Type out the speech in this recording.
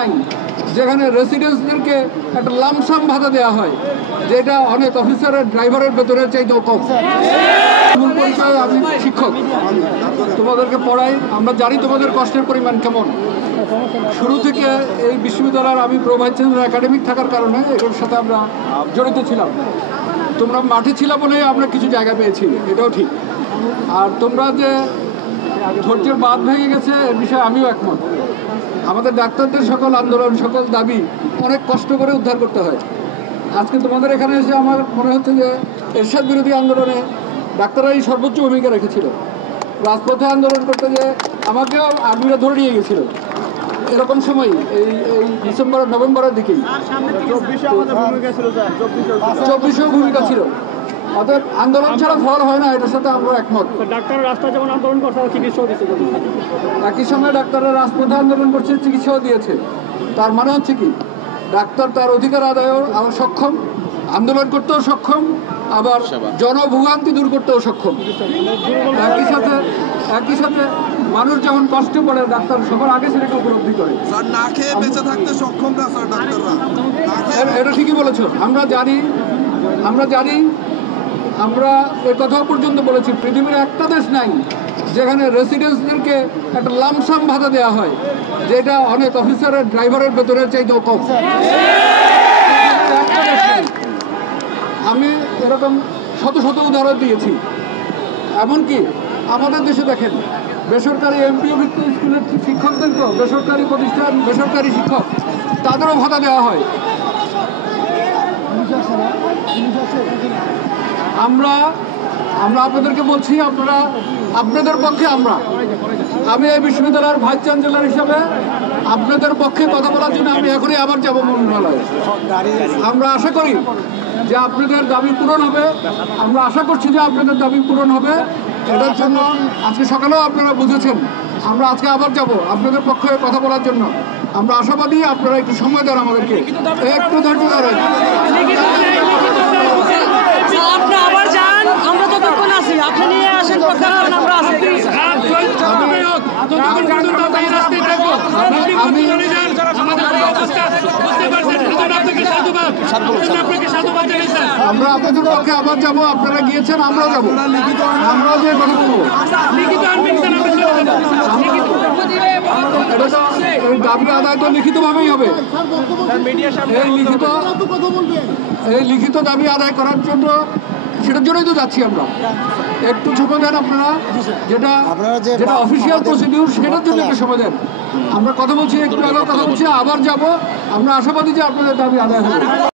নাই যেখানে রেসিডেন্টসদেরকে একটা লামসাম ভাতা দেওয়া হয়, যেটা অনেক অফিসারের ড্রাইভারের বেতনের চাইতেও কম। মূল পরিচয়, আমি শিক্ষক, তোমাদেরকে পড়াই। আমরা জানি তোমাদের কষ্টের পরিমাণ কেমন। শুরু থেকে এই বিশ্ববিদ্যালয়ের আমি প্রো ভাইস চ্যান্সেলর একাডেমিক থাকার কারণে এগুলোর সাথে আমরা জড়িত ছিলাম। তোমরা মাঠে ছিল বলে আমরা কিছু জায়গা পেয়েছি, এটাও ঠিক। আর তোমরা যে ধৈর্যের বাঁধ ভেঙে গেছে এ বিষয়ে আমিও একমত। আমাদের ডাক্তারদের সকল আন্দোলন, সকল দাবি অনেক কষ্ট করে উদ্ধার করতে হয়। আজকে তোমাদের এখানে এসে আমার মনে হচ্ছে যে এরশাদ বিরোধী আন্দোলনে ডাক্তাররাই সর্বোচ্চ ভূমিকা রেখেছিল। রাজপথে আন্দোলন করতে যে আমাকেও আর্মিরা ধরে নিয়ে গেছিল এরকম সময়, এই ডিসেম্বর নভেম্বরের দিকেই 24 ভূমিকা ছিল। অর্থাৎ আন্দোলন ছাড়া ফল হয় না, এটার সাথে আমরা একমত। ডাক্তার রাস্তায় যেমন আন্দোলন করছে, চিকিৎসাও দিচ্ছে। একই সময় ডাক্তাররা রাজপথে আন্দোলন করছে, চিকিৎসাও দিয়েছে। তার মানে হচ্ছে কি, ডাক্তার তার অধিকার আদায়ও আবার সক্ষম, আন্দোলন করতেও সক্ষম, আবার জনভোগান্তি দূর করতেও সক্ষম। একই সাথে মানুষ যখন কষ্ট পড়ে ডাক্তার সবার আগে সেটাকে উপলব্ধি করে। না খেয়ে বেঁচে থাকতে সক্ষম না স্যার ডাক্তাররা। এটা ঠিকই বলেছো। আমরা জানি আমরা এ কথাও পর্যন্ত বলেছি, পৃথিবীর একটা দেশ নাই যেখানে রেসিডেন্টসদেরকে একটা লামসাম ভাতা দেওয়া হয়, যেটা অনেক অফিসারের ড্রাইভারের বেতনের চাইতেও কম। আমি এরকম শত শত উদাহরণ দিয়েছি। এমনকি আমাদের দেশে দেখেন, বেসরকারি এমপিও ভিত্তিক স্কুলের শিক্ষকদেরকেও, বেসরকারি প্রতিষ্ঠান, বেসরকারি শিক্ষক, তাদেরও ভাতা দেওয়া হয়। আমরা আপনাদেরকে বলছি, আপনাদের পক্ষে আমি এই বিশ্ববিদ্যালয়ের ভাইস চ্যান্সেলর হিসাবে আপনাদের পক্ষে কথা বলার জন্য আমি এখনই আবার যাব মন্ত্রণালয়ে। আমরা আশা করি যে আপনাদের দাবি পূরণ হবে। আমরা আশা করছি যে আপনাদের দাবি পূরণ হবে। এটার জন্য আজকে সকালেও আপনারা বুঝেছেন, আমরা আজকে আবার যাব আপনাদের পক্ষে কথা বলার জন্য। আমরা আশাবাদী, আপনারা একটু সময় দেন আমাদেরকে, একটু ধৈর্য ধরেন। আপনি আবার যান, আমরা ততক্ষণ আছি, আপনি নিয়ে আসেন কথা, আমরা আছি। আমরা আপনাদের পক্ষে আবার যাব, আপনারা গিয়েছেন, আমরাও যাবো, আমরাও যে কথা বলবো। এই দাবি আদায় তো লিখিতভাবেই হবে। এই লিখিত দাবি আদায় করার জন্য, সেটার জন্যই তো যাচ্ছি আমরা। একটু সময় দেন আপনারা, যেটা অফিসিয়াল প্রসিডিউর, সেটার জন্য একটু সময় দেন। আমরা কথা বলছি, একটু আগে কথা বলছি, আবার যাব। আমরা আশাবাদী যে আপনাদের দাবি আদায় হবে।